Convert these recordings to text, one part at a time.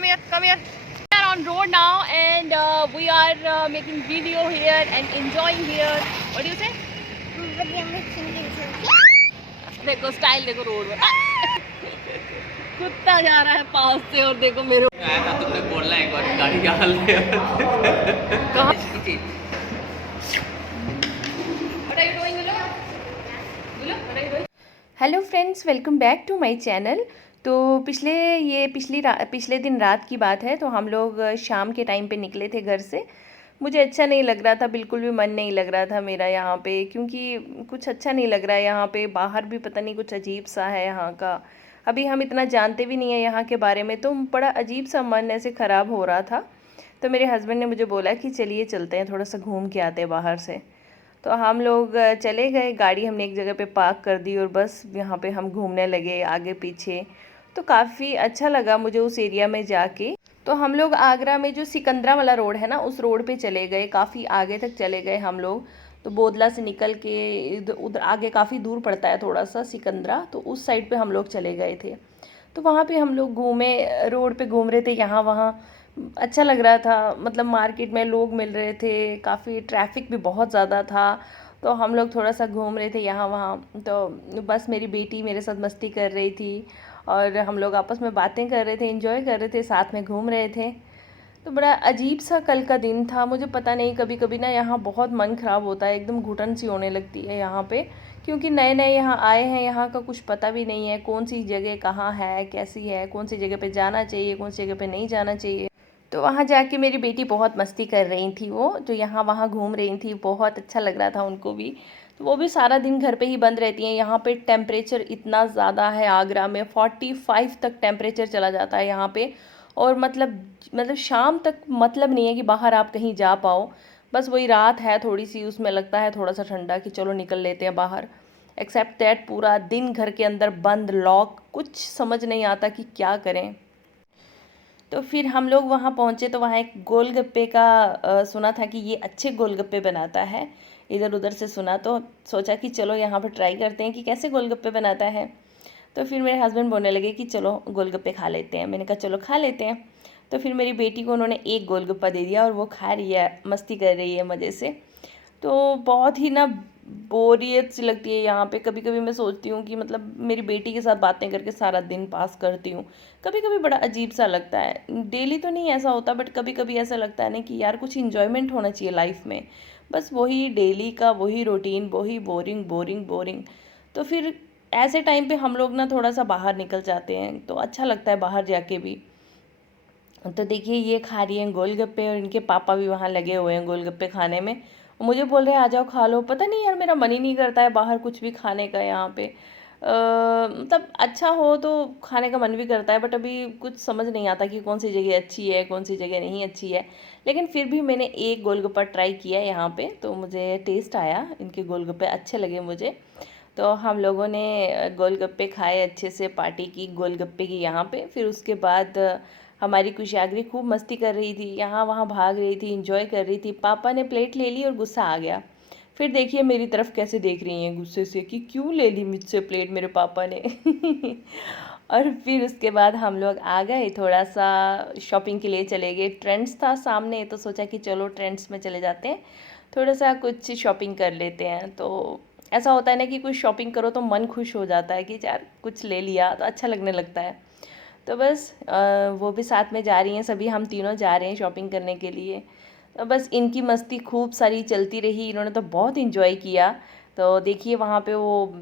come here. We are on road now and we are making video here and enjoying here. What do you say? देखो style देखो road में कुत्ता जा रहा है पास से और देखो मेरे आया था तुमने बोलना एक बार गाड़ी का हाल है कहाँ hello friends, welcome back to my channel. तो पिछले दिन रात की बात है। तो हम लोग शाम के टाइम पे निकले थे घर से। मुझे अच्छा नहीं लग रहा था, बिल्कुल भी मन नहीं लग रहा था मेरा यहाँ पे, क्योंकि कुछ अच्छा नहीं लग रहा है यहाँ पे। बाहर भी पता नहीं कुछ अजीब सा है यहाँ का। अभी हम इतना जानते भी नहीं है यहाँ के बारे में, तो बड़ा अजीब सा मन ऐसे ख़राब हो रहा था। तो मेरे हस्बैंड ने मुझे बोला कि चलिए चलते हैं, थोड़ा सा घूम के आते हैं बाहर से। तो हम लोग चले गए। गाड़ी हमने एक जगह पे पार्क कर दी और बस यहाँ पे हम घूमने लगे आगे पीछे। तो काफ़ी अच्छा लगा मुझे उस एरिया में जाके। तो हम लोग आगरा में जो सिकंदरा वाला रोड है ना, उस रोड पे चले गए। काफ़ी आगे तक चले गए हम लोग। तो बोदला से निकल के उधर आगे काफ़ी दूर पड़ता है थोड़ा सा सिकंदरा, तो उस साइड पे हम लोग चले गए थे। तो वहाँ पे हम लोग घूमे, रोड पे घूम रहे थे यहाँ वहाँ। अच्छा लग रहा था, मतलब मार्केट में लोग मिल रहे थे, काफ़ी ट्रैफिक भी बहुत ज़्यादा था। तो हम लोग थोड़ा सा घूम रहे थे यहाँ वहाँ। तो बस मेरी बेटी मेरे साथ मस्ती कर रही थी और हम लोग आपस में बातें कर रहे थे, एंजॉय कर रहे थे, साथ में घूम रहे थे। तो बड़ा अजीब सा कल का दिन था। मुझे पता नहीं, कभी कभी ना यहाँ बहुत मन ख़राब होता है, एकदम घुटन सी होने लगती है यहाँ पे, क्योंकि नए नए यहाँ आए हैं। यहाँ का कुछ पता भी नहीं है, कौन सी जगह कहाँ है, कैसी है, कौन सी जगह पे जाना चाहिए, कौन सी जगह पे नहीं जाना चाहिए। तो वहाँ जाके मेरी बेटी बहुत मस्ती कर रही थी, वो जो यहाँ वहाँ घूम रही थी, बहुत अच्छा लग रहा था उनको भी। तो वो भी सारा दिन घर पे ही बंद रहती हैं। यहाँ पे टेम्परेचर इतना ज़्यादा है, आगरा में 45 तक टेम्परेचर चला जाता है यहाँ पे। और मतलब शाम तक मतलब नहीं है कि बाहर आप कहीं जा पाओ। बस वही रात है थोड़ी सी, उसमें लगता है थोड़ा सा ठंडा कि चलो निकल लेते हैं बाहर। एक्सेप्ट दैट पूरा दिन घर के अंदर बंद, लॉक, कुछ समझ नहीं आता कि क्या करें। तो फिर हम लोग वहाँ पहुँचे तो वहाँ एक गोलगप्पे का सुना था कि ये अच्छे गोलगप्पे बनाता है। इधर उधर से सुना तो सोचा कि चलो यहाँ पर ट्राई करते हैं कि कैसे गोलगप्पे बनाता है। तो फिर मेरे हस्बैंड बोलने लगे कि चलो गोलगप्पे खा लेते हैं। मैंने कहा चलो खा लेते हैं। तो फिर मेरी बेटी को उन्होंने एक गोलगप्पा दे दिया और वो खा रही है, मस्ती कर रही है मज़े से। तो बहुत ही ना बोरियत सी लगती है यहाँ पे। कभी कभी मैं सोचती हूँ कि मतलब मेरी बेटी के साथ बातें करके सारा दिन पास करती हूँ। कभी कभी बड़ा अजीब सा लगता है। डेली तो नहीं ऐसा होता, बट कभी कभी ऐसा लगता है ना कि यार कुछ इंजॉयमेंट होना चाहिए लाइफ में। बस वही डेली का वही रूटीन, वही बोरिंग बोरिंग बोरिंग। तो फिर ऐसे टाइम पे हम लोग ना थोड़ा सा बाहर निकल जाते हैं, तो अच्छा लगता है बाहर जाके भी। तो देखिए ये खा रही हैं गोलगप्पे और इनके पापा भी वहाँ लगे हुए हैं गोलगप्पे खाने में। मुझे बोल रहे हैं आ जाओ खा लो। पता नहीं यार, मेरा मन ही नहीं करता है बाहर कुछ भी खाने का यहाँ पे। मतलब अच्छा हो तो खाने का मन भी करता है, बट अभी कुछ समझ नहीं आता कि कौन सी जगह अच्छी है, कौन सी जगह नहीं अच्छी है। लेकिन फिर भी मैंने एक गोलगप्पा ट्राई किया यहाँ पे, तो मुझे टेस्ट आया, इनके गोलगप्पे अच्छे लगे मुझे। तो हम लोगों ने गोलगप्पे खाए, अच्छे से पार्टी की गोलगप्पे की यहाँ पे। फिर उसके बाद हमारी कुशाग्री खूब मस्ती कर रही थी, यहाँ वहाँ भाग रही थी, इंजॉय कर रही थी। पापा ने प्लेट ले ली और गुस्सा आ गया। फिर देखिए मेरी तरफ कैसे देख रही हैं गुस्से से कि क्यों ले ली मुझसे प्लेट मेरे पापा ने। और फिर उसके बाद हम लोग आ गए, थोड़ा सा शॉपिंग के लिए चले गए। ट्रेंड्स था सामने, तो सोचा कि चलो ट्रेंड्स में चले जाते हैं, थोड़ा सा कुछ शॉपिंग कर लेते हैं। तो ऐसा होता है ना कि कुछ शॉपिंग करो तो मन खुश हो जाता है कि यार कुछ ले लिया तो अच्छा लगने लगता है। तो बस वो भी साथ में जा रही हैं, सभी हम तीनों जा रहे हैं शॉपिंग करने के लिए। तो बस इनकी मस्ती खूब सारी चलती रही, इन्होंने तो बहुत इन्जॉय किया। तो देखिए वहाँ पे वो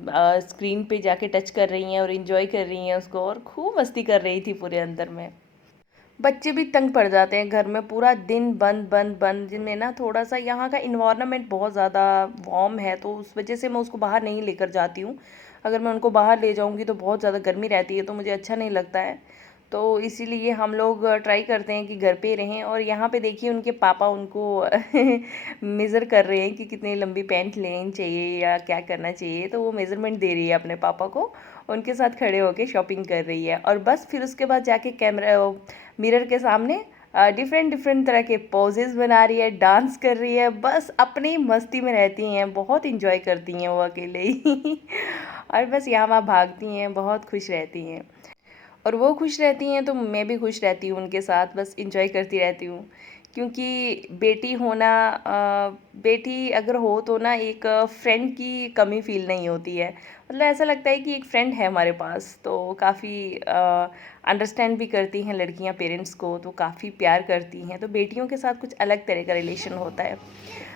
स्क्रीन पे जाके टच कर रही हैं और इन्जॉय कर रही हैं उसको, और खूब मस्ती कर रही थी पूरे अंदर में। बच्चे भी तंग पड़ जाते हैं घर में, पूरा दिन बंद बंद बंद। जिनमें ना थोड़ा सा यहाँ का इन्वायरमेंट बहुत ज़्यादा वार्म है, तो उस वजह से मैं उसको बाहर नहीं लेकर जाती हूँ। अगर मैं उनको बाहर ले जाऊँगी तो बहुत ज़्यादा गर्मी रहती है, तो मुझे अच्छा नहीं लगता है। तो इसीलिए हम लोग ट्राई करते हैं कि घर पे ही रहें। और यहाँ पे देखिए उनके पापा उनको मेज़र कर रहे हैं कि कितनी लंबी पैंट लेनी चाहिए या क्या करना चाहिए। तो वो मेज़रमेंट दे रही है अपने पापा को, उनके साथ खड़े होकर शॉपिंग कर रही है। और बस फिर उसके बाद जाके कैमरा मिरर के सामने डिफरेंट डिफरेंट तरह के पोजेस बना रही है, डांस कर रही है। बस अपनी मस्ती में रहती हैं, बहुत इंजॉय करती हैं वो अकेले ही। और बस यहाँ वहाँ भागती हैं, बहुत खुश रहती हैं। और वो खुश रहती हैं तो मैं भी खुश रहती हूँ उनके साथ, बस इंजॉय करती रहती हूँ। क्योंकि बेटी होना बेटी अगर हो तो ना एक फ्रेंड की कमी फ़ील नहीं होती है। मतलब ऐसा लगता है कि एक फ्रेंड है हमारे पास, तो काफ़ी अंडरस्टैंड भी करती हैं लड़कियां पेरेंट्स को, तो काफ़ी प्यार करती हैं। तो बेटियों के साथ कुछ अलग तरह का रिलेशन होता है। What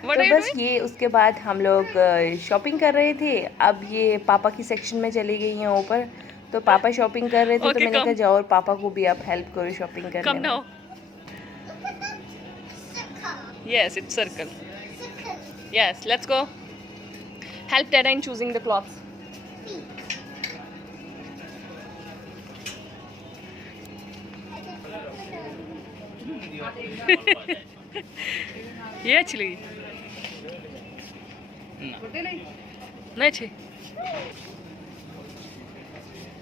तो are you बस doing? ये उसके बाद हम लोग शॉपिंग कर रहे थे। अब ये पापा की सेक्शन में चली गई हैं ऊपर। तो पापा शॉपिंग कर रहे थे तो Okay, मैंने कहा come. जाओ और पापा को भी आप हेल्प करो शॉपिंग करने Come में। now. Yes, it's circle. Yes, let's go. Help Dada in choosing the clothes. ये अच्छी लगी? नहीं अच्छी।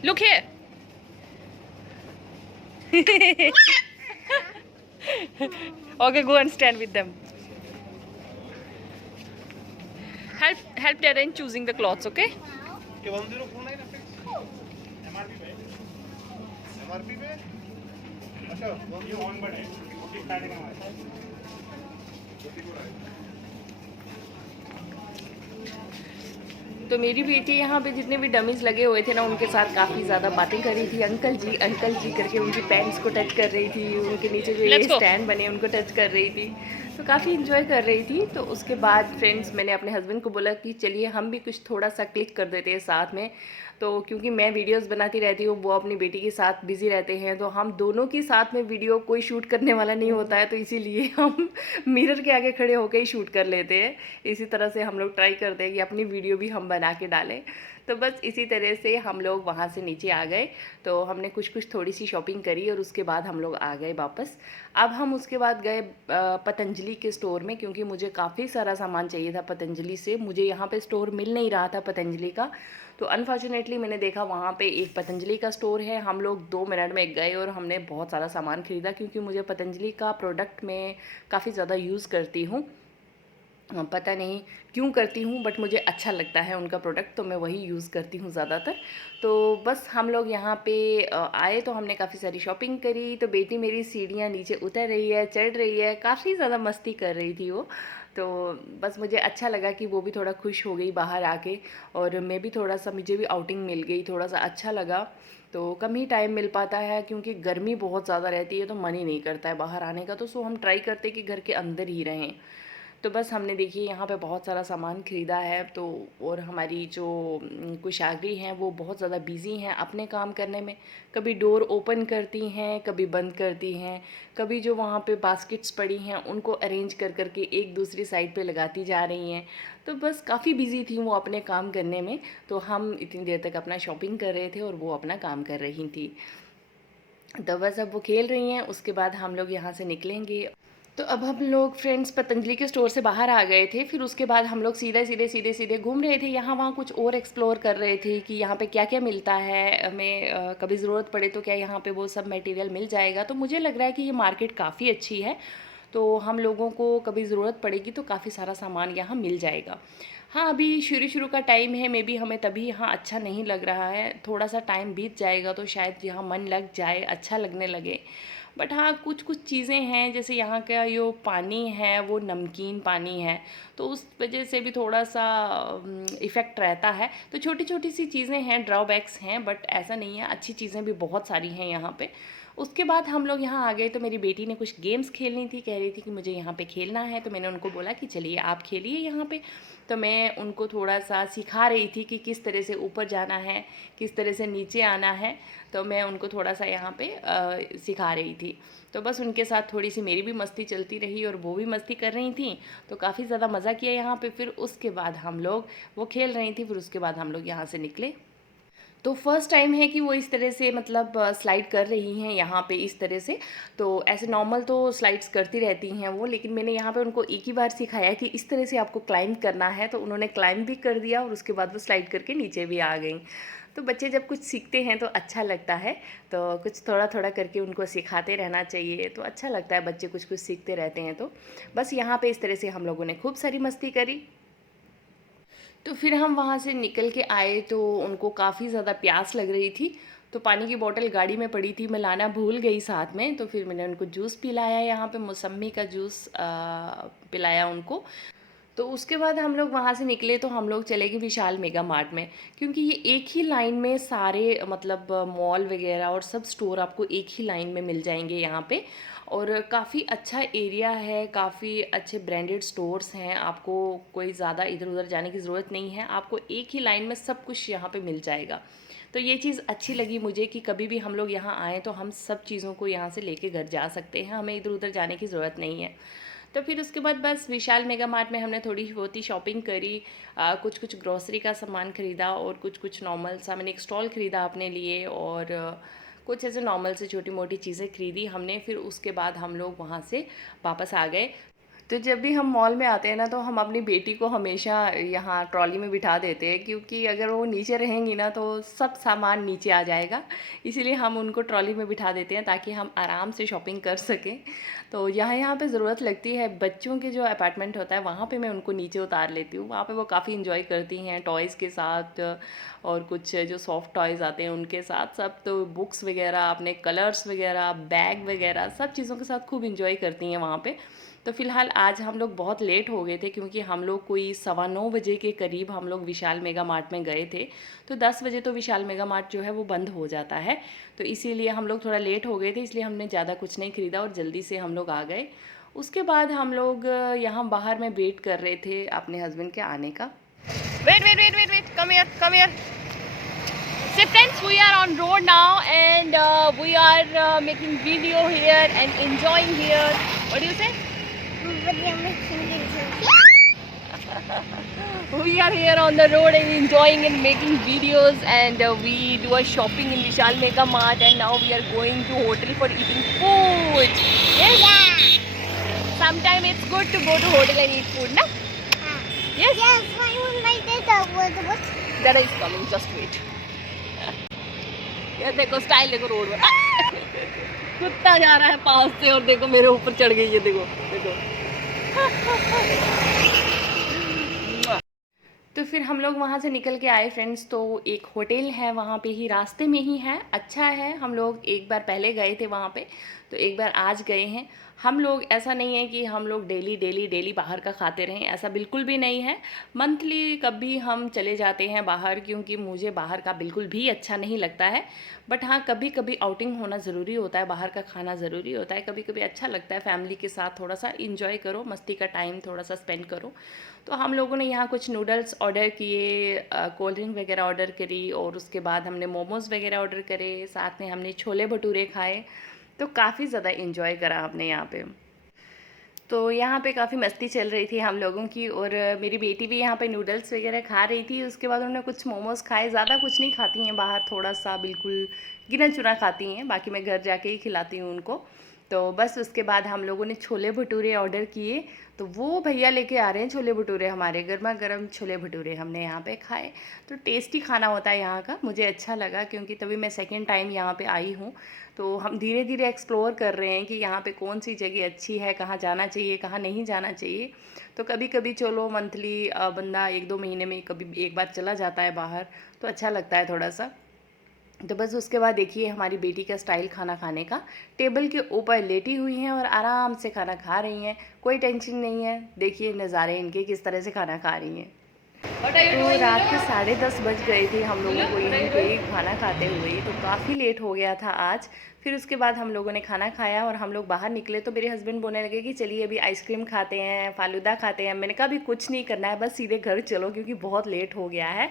Look here. Okay, go and stand with them. Help Dada in choosing the clothes, okay? ये 1049 है फिक्स एमआरपी पे अच्छा ये ऑन बट है ओके स्टार्टिंग हमारे तो मेरी बेटी यहाँ पे जितने भी डमीज़ लगे हुए थे ना, उनके साथ काफ़ी ज़्यादा बातें कर रही थी। अंकल जी करके उनकी पैंट्स को टच कर रही थी, उनके नीचे जो ये Let's go. स्टैंड बने उनको टच कर रही थी। तो काफ़ी इन्जॉय कर रही थी। तो उसके बाद फ्रेंड्स, मैंने अपने हस्बैंड को बोला कि चलिए हम भी कुछ थोड़ा सा क्लिक कर देते हैं साथ में। तो क्योंकि मैं वीडियोस बनाती रहती हूँ, वो अपनी बेटी के साथ बिज़ी रहते हैं, तो हम दोनों की साथ में वीडियो कोई शूट करने वाला नहीं होता है, तो इसीलिए हम मिरर के आगे खड़े होकर ही शूट कर लेते हैं। इसी तरह से हम लोग ट्राई करते हैं कि अपनी वीडियो भी हम बना के डालें। तो बस इसी तरह से हम लोग वहाँ से नीचे आ गए। तो हमने कुछ थोड़ी सी शॉपिंग करी और उसके बाद हम लोग आ गए वापस। अब हम उसके बाद गए पतंजलि के स्टोर में, क्योंकि मुझे काफ़ी सारा सामान चाहिए था पतंजलि से। मुझे यहाँ पे स्टोर मिल नहीं रहा था पतंजलि का, तो अनफॉर्चुनेटली मैंने देखा वहाँ पे एक पतंजलि का स्टोर है। हम लोग 2 मिनट में गए और हमने बहुत सारा सामान ख़रीदा, क्योंकि मुझे पतंजलि का प्रोडक्ट मैं काफ़ी ज़्यादा यूज़ करती हूँ। पता नहीं क्यों करती हूँ, बट मुझे अच्छा लगता है उनका प्रोडक्ट, तो मैं वही यूज़ करती हूँ ज़्यादातर। तो बस हम लोग यहाँ पे आए तो हमने काफ़ी सारी शॉपिंग करी। तो बेटी मेरी सीढ़ियाँ नीचे उतर रही है, चढ़ रही है, काफ़ी ज़्यादा मस्ती कर रही थी वो। तो बस मुझे अच्छा लगा कि वो भी थोड़ा खुश हो गई बाहर आके, और मैं भी थोड़ा सा, मुझे भी आउटिंग मिल गई, थोड़ा सा अच्छा लगा। तो कम ही टाइम मिल पाता है क्योंकि गर्मी बहुत ज़्यादा रहती है, तो मन ही नहीं करता है बाहर आने का। तो सो हम ट्राई करते कि घर के अंदर ही रहें। तो बस हमने देखिए यहाँ पे बहुत सारा सामान ख़रीदा है। तो और हमारी जो कुशागरी हैं वो बहुत ज़्यादा बिज़ी हैं अपने काम करने में। कभी डोर ओपन करती हैं, कभी बंद करती हैं, कभी जो वहाँ पे बास्केट्स पड़ी हैं उनको अरेंज कर करके एक दूसरी साइड पे लगाती जा रही हैं। तो बस काफ़ी बिज़ी थी वो अपने काम करने में। तो हम इतनी देर तक अपना शॉपिंग कर रहे थे और वो अपना काम कर रही थी। तो बस अब वो खेल रही हैं, उसके बाद हम लोग यहाँ से निकलेंगे। तो अब हम लोग फ्रेंड्स पतंजलि के स्टोर से बाहर आ गए थे। फिर उसके बाद हम लोग सीधे घूम रहे थे, यहाँ वहाँ कुछ और एक्सप्लोर कर रहे थे कि यहाँ पे क्या क्या मिलता है, हमें कभी ज़रूरत पड़े तो क्या यहाँ पे वो सब मटेरियल मिल जाएगा। तो मुझे लग रहा है कि ये मार्केट काफ़ी अच्छी है, तो हम लोगों को कभी ज़रूरत पड़ेगी तो काफ़ी सारा सामान यहाँ मिल जाएगा। हाँ, अभी शुरू का टाइम है, मे बी हमें तभी यहाँ अच्छा नहीं लग रहा है। थोड़ा सा टाइम बीत जाएगा तो शायद यहाँ मन लग जाए, अच्छा लगने लगे। बट हाँ, कुछ चीज़ें हैं, जैसे यहाँ का जो पानी है वो नमकीन पानी है, तो उस वजह से भी थोड़ा सा इफ़ेक्ट रहता है। तो छोटी सी चीज़ें हैं, ड्रॉबैक्स हैं, बट ऐसा नहीं है, अच्छी चीज़ें भी बहुत सारी हैं यहाँ पे। उसके बाद हम लोग यहाँ आ गए तो मेरी बेटी ने कुछ गेम्स खेलनी थी, कह रही थी कि मुझे यहाँ पे खेलना है। तो मैंने उनको बोला कि चलिए आप खेलिए यहाँ पे। तो मैं उनको थोड़ा सा सिखा रही थी कि किस तरह से ऊपर जाना है, किस तरह से नीचे आना है। तो मैं उनको थोड़ा सा यहाँ पे सिखा रही थी। तो बस उनके साथ थोड़ी सी मेरी भी मस्ती चलती रही और वो भी मस्ती कर रही थी। तो काफ़ी ज़्यादा मज़ा किया यहाँ पे। फिर उसके बाद हम लोग, वो खेल रही थी, फिर उसके बाद हम लोग यहाँ से निकले। तो फर्स्ट टाइम है कि वो इस तरह से मतलब स्लाइड कर रही हैं यहाँ पे इस तरह से। तो ऐसे नॉर्मल तो स्लाइड्स करती रहती हैं वो, लेकिन मैंने यहाँ पे उनको एक ही बार सिखाया कि इस तरह से आपको क्लाइंब करना है। तो उन्होंने क्लाइंब भी कर दिया और उसके बाद वो स्लाइड करके नीचे भी आ गई। तो बच्चे जब कुछ सीखते हैं तो अच्छा लगता है। तो कुछ थोड़ा करके उनको सिखाते रहना चाहिए, तो अच्छा लगता है, बच्चे कुछ सीखते रहते हैं। तो बस यहाँ पे इस तरह से हम लोगों ने खूब सारी मस्ती करी। तो फिर हम वहाँ से निकल के आए तो उनको काफ़ी ज़्यादा प्यास लग रही थी। तो पानी की बोतल गाड़ी में पड़ी थी, मैं लाना भूल गई साथ में, तो फिर मैंने उनको जूस पिलाया, यहाँ पे मौसम्मी का जूस पिलाया उनको। तो उसके बाद हम लोग वहाँ से निकले तो हम लोग चले गए विशाल मेगा मार्ट में, क्योंकि ये एक ही लाइन में सारे मतलब मॉल वगैरह और सब स्टोर आपको एक ही लाइन में मिल जाएंगे यहाँ पे। और काफ़ी अच्छा एरिया है, काफ़ी अच्छे ब्रांडेड स्टोर्स हैं, आपको कोई ज़्यादा इधर उधर जाने की ज़रूरत नहीं है, आपको एक ही लाइन में सब कुछ यहाँ पे मिल जाएगा। तो ये चीज़ अच्छी लगी मुझे कि कभी भी हम लोग यहाँ आएँ तो हम सब चीज़ों को यहाँ से लेके घर जा सकते हैं, हमें इधर उधर जाने की ज़रूरत नहीं है। तो फिर उसके बाद बस विशाल मेगा मार्ट में हमने थोड़ी बहुत ही शॉपिंग करी, कुछ कुछ ग्रॉसरी का सामान ख़रीदा और कुछ कुछ नॉर्मल सा मैंने एक स्टॉल ख़रीदा अपने लिए, और कुछ ऐसे नॉर्मल से छोटी मोटी चीज़ें ख़रीदी हमने। फिर उसके बाद हम लोग वहाँ से वापस आ गए। तो जब भी हम मॉल में आते हैं ना, तो हम अपनी बेटी को हमेशा यहाँ ट्रॉली में बिठा देते हैं, क्योंकि अगर वो नीचे रहेंगी ना तो सब सामान नीचे आ जाएगा, इसीलिए हम उनको ट्रॉली में बिठा देते हैं ताकि हम आराम से शॉपिंग कर सकें। तो यहाँ पे ज़रूरत लगती है, बच्चों के जो अपार्टमेंट होता है वहाँ पे मैं उनको नीचे उतार लेती हूँ, वहाँ पे वो काफ़ी इन्जॉय करती हैं टॉयज़ के साथ, और कुछ जो सॉफ्ट टॉयज़ आते हैं उनके साथ सब, तो बुक्स वगैरह, अपने कलर्स वगैरह, बैग वगैरह सब चीज़ों के साथ खूब इन्जॉय करती हैं वहाँ पे। तो फ़िलहाल आज हम लोग बहुत लेट हो गए थे, क्योंकि हम लोग कोई 9:15 बजे के करीब हम लोग विशाल मेगा मार्ट में गए थे। तो 10 बजे तो विशाल मेगा मार्ट जो है वो बंद हो जाता है, तो इसीलिए हम लोग थोड़ा लेट हो गए थे, इसलिए हमने ज़्यादा कुछ नहीं ख़रीदा और जल्दी से हम लोग आ गए। उसके बाद हम लोग यहाँ बाहर में वेट कर रहे थे अपने हस्बैंड के आने का। Wait, come here. So friends, we are on road now and we are making video here and enjoying here. What do you say? We are here on the road and enjoying and making videos, and we do a shopping in Vishal Mega Mart, and now we are going to hotel for eating food. Yes? Yeah. Sometimes it's good to go to hotel and eat food, na? Yes? Yes, I would like that. What? Dada is coming, just wait. ये देखो style, देखो road में कुत्ता जा रहा है पास से, और देखो मेरे ऊपर चढ़ गई है, देखो देखो। तो फिर हम लोग वहाँ से निकल के आए फ्रेंड्स, तो एक होटल है वहाँ पे ही, रास्ते में ही है, अच्छा है। हम लोग एक बार पहले गए थे वहाँ पे, तो एक बार आज गए हैं हम लोग। ऐसा नहीं है कि हम लोग डेली बाहर का खाते रहें, ऐसा बिल्कुल भी नहीं है। मंथली कभी हम चले जाते हैं बाहर, क्योंकि मुझे बाहर का बिल्कुल भी अच्छा नहीं लगता है। बट हाँ, कभी कभी आउटिंग होना ज़रूरी होता है, बाहर का खाना ज़रूरी होता है, कभी कभी अच्छा लगता है। फैमिली के साथ थोड़ा सा इंजॉय करो, मस्ती का टाइम थोड़ा सा स्पेंड करो। तो हम लोगों ने यहाँ कुछ नूडल्स ऑर्डर किए, कोल्ड ड्रिंक वगैरह ऑर्डर करी, और उसके बाद हमने मोमोज़ वगैरह ऑर्डर करे, साथ में हमने छोले भटूरे खाए। तो काफ़ी ज़्यादा इंजॉय करा हमने यहाँ पे। तो यहाँ पे काफ़ी मस्ती चल रही थी हम लोगों की, और मेरी बेटी भी यहाँ पे नूडल्स वगैरह खा रही थी। उसके बाद उन्होंने कुछ मोमोज़ खाए, ज़्यादा कुछ नहीं खाती हैं बाहर, थोड़ा सा बिल्कुल गिना चुना खाती हैं, बाकी मैं घर जाके ही खिलाती हूँ उनको। तो बस उसके बाद हम लोगों ने छोले भटूरे ऑर्डर किए, तो वो भैया लेके आ रहे हैं छोले भटूरे, हमारे गर्मा गर्म छोले भटूरे हमने यहाँ पे खाए। तो टेस्टी खाना होता है यहाँ का, मुझे अच्छा लगा, क्योंकि तभी मैं सेकंड टाइम यहाँ पे आई हूँ। तो हम धीरे धीरे एक्सप्लोर कर रहे हैं कि यहाँ पे कौन सी जगह अच्छी है, कहाँ जाना चाहिए, कहाँ नहीं जाना चाहिए। तो कभी कभी चलो मंथली बंदा 1-2 महीने में कभी एक बार चला जाता है बाहर, तो अच्छा लगता है थोड़ा सा। तो बस उसके बाद देखिए हमारी बेटी का स्टाइल खाना खाने का, टेबल के ऊपर लेटी हुई हैं और आराम से खाना खा रही हैं, कोई टेंशन नहीं है। देखिए नज़ारे इनके किस तरह से खाना खा रही हैं। तो रात के 10:30 बज गए थे हम लोगों को यहीं पे खाना खाते हुए, तो काफ़ी लेट हो गया था आज। फिर उसके बाद हम लोगों ने खाना खाया और हम लोग बाहर निकले, तो मेरे हस्बैंड बोलने लगे कि चलिए अभी आइसक्रीम खाते हैं, फालूदा खाते हैं। मैंने कहा अभी कुछ नहीं करना है, बस सीधे घर चलो, क्योंकि बहुत लेट हो गया है।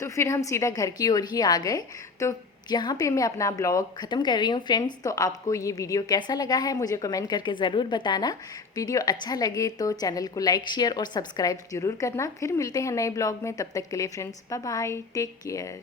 तो फिर हम सीधा घर की ओर ही आ गए। तो यहाँ पे मैं अपना ब्लॉग ख़त्म कर रही हूँ फ्रेंड्स। तो आपको ये वीडियो कैसा लगा है मुझे कमेंट करके ज़रूर बताना। वीडियो अच्छा लगे तो चैनल को लाइक, शेयर और सब्सक्राइब ज़रूर करना। फिर मिलते हैं नए ब्लॉग में, तब तक के लिए friends bye bye, take care.